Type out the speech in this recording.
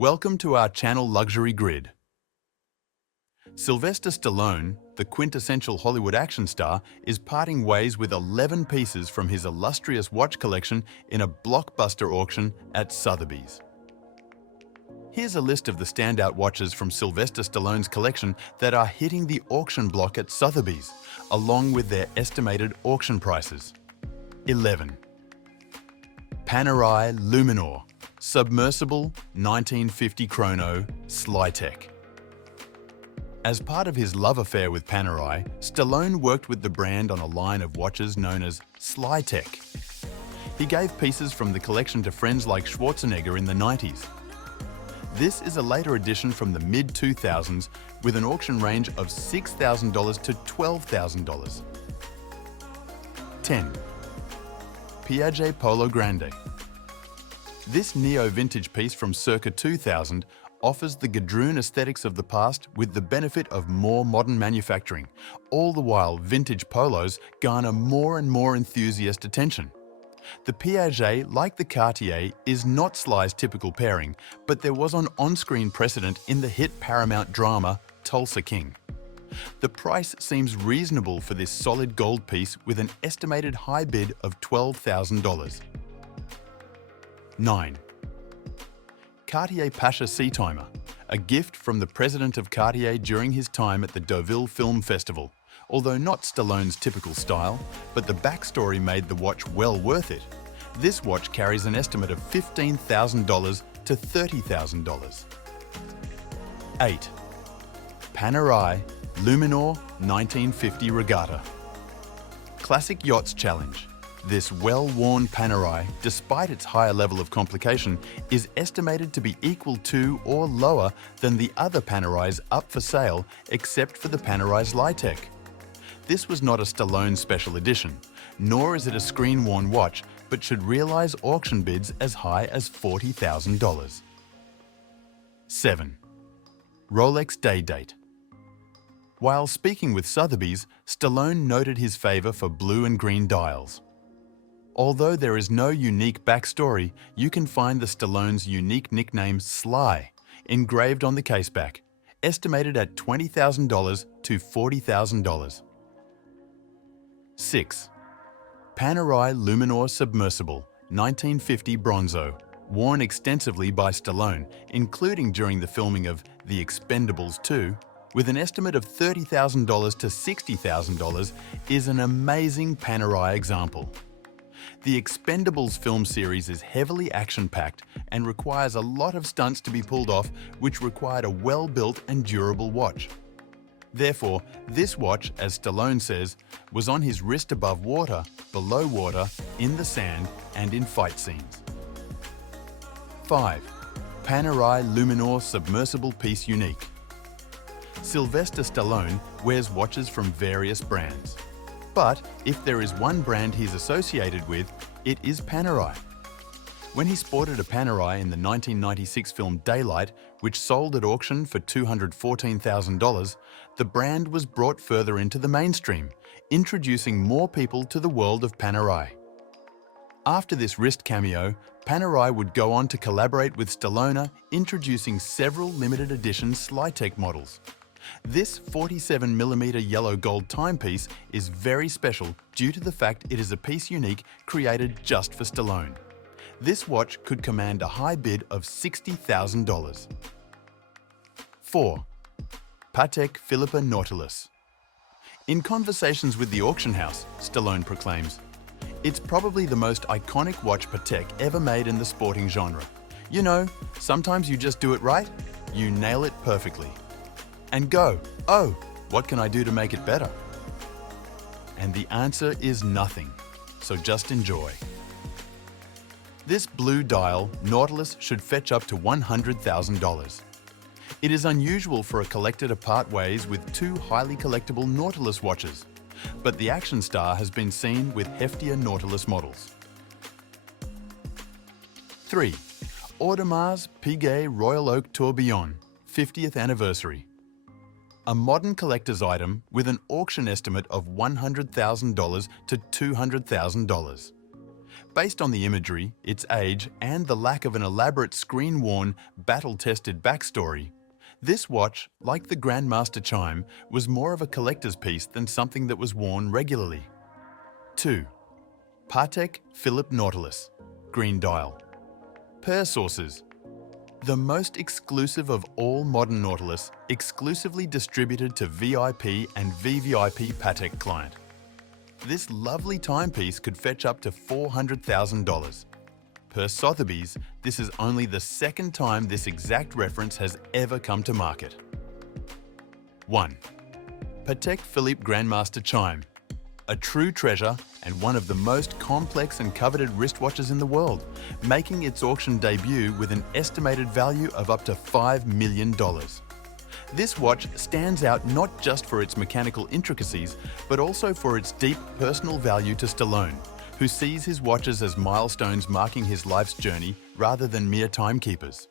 Welcome to our channel Luxury Grid. Sylvester Stallone, the quintessential Hollywood action star, is parting ways with 11 pieces from his illustrious watch collection in a blockbuster auction at Sotheby's. Here's a list of the standout watches from Sylvester Stallone's collection that are hitting the auction block at Sotheby's, along with their estimated auction prices. 11. Panerai Luminor Submersible 1950 Chrono Slytech. As part of his love affair with Panerai, Stallone worked with the brand on a line of watches known as Slytech. He gave pieces from the collection to friends like Schwarzenegger in the 90s. This is a later addition from the mid-2000s with an auction range of $6,000 to $12,000. 10. Piaget Polo Grande. This neo-vintage piece from circa 2000 offers the gadroon aesthetics of the past with the benefit of more modern manufacturing, all the while vintage polos garner more and more enthusiast attention. The Piaget, like the Cartier, is not Sly's typical pairing, but there was an on-screen precedent in the hit Paramount drama Tulsa King. The price seems reasonable for this solid gold piece with an estimated high bid of $12,000. 9. Cartier Pasha Sea Timer, a gift from the president of Cartier during his time at the Deauville Film Festival. Although not Stallone's typical style, but the backstory made the watch well worth it. This watch carries an estimate of $15,000 to $30,000. 8. Panerai Luminor 1950 Regatta. Classic Yachts Challenge. This well-worn Panerai, despite its higher level of complication, is estimated to be equal to or lower than the other Panerais up for sale except for the Panerai Slytech. This was not a Stallone special edition, nor is it a screen-worn watch, but should realize auction bids as high as $40,000. 7. Rolex Day Date. While speaking with Sotheby's, Stallone noted his favor for blue and green dials. Although there is no unique backstory, you can find the Stallone's unique nickname Sly engraved on the caseback, estimated at $20,000 to $40,000. 6. Panerai Luminor Submersible 1950 Bronzo, worn extensively by Stallone, including during the filming of The Expendables 2, with an estimate of $30,000 to $60,000, is an amazing Panerai example. The Expendables film series is heavily action-packed and requires a lot of stunts to be pulled off, which required a well-built and durable watch. Therefore, this watch, as Stallone says, was on his wrist above water, below water, in the sand, and in fight scenes. 5. Panerai Luminor Submersible Piece Unique. Sylvester Stallone wears watches from various brands. But if there is one brand he's associated with, it is Panerai. When he sported a Panerai in the 1996 film Daylight, which sold at auction for $214,000, the brand was brought further into the mainstream, introducing more people to the world of Panerai. After this wrist cameo, Panerai would go on to collaborate with Stallone, introducing several limited edition Slytech models. This 47mm yellow gold timepiece is very special due to the fact it is a piece unique created just for Stallone. This watch could command a high bid of $60,000. 4. Patek Philippe Nautilus. In conversations with the auction house, Stallone proclaims, "It's probably the most iconic watch Patek ever made in the sporting genre. You know, sometimes you just do it right, you nail it perfectly. And go, oh, what can I do to make it better?" And the answer is nothing, so just enjoy. This blue dial, Nautilus, should fetch up to $100,000. It is unusual for a collector to part ways with two highly collectible Nautilus watches, but the action star has been seen with heftier Nautilus models. 3. Audemars Piguet Royal Oak Tourbillon, 50th Anniversary. A modern collector's item with an auction estimate of $100,000 to $200,000. Based on the imagery, its age, and the lack of an elaborate screen-worn, battle-tested backstory, this watch, like the Grandmaster Chime, was more of a collector's piece than something that was worn regularly. 2. Patek Philippe Nautilus, green dial. Per sources. The most exclusive of all modern Nautilus, exclusively distributed to VIP and VVIP Patek client. This lovely timepiece could fetch up to $400,000. Per Sotheby's, this is only the second time this exact reference has ever come to market. 1. Patek Philippe Grandmaster Chime, a true treasure and one of the most complex and coveted wristwatches in the world, making its auction debut with an estimated value of up to $5 million. This watch stands out not just for its mechanical intricacies, but also for its deep personal value to Stallone, who sees his watches as milestones marking his life's journey rather than mere timekeepers.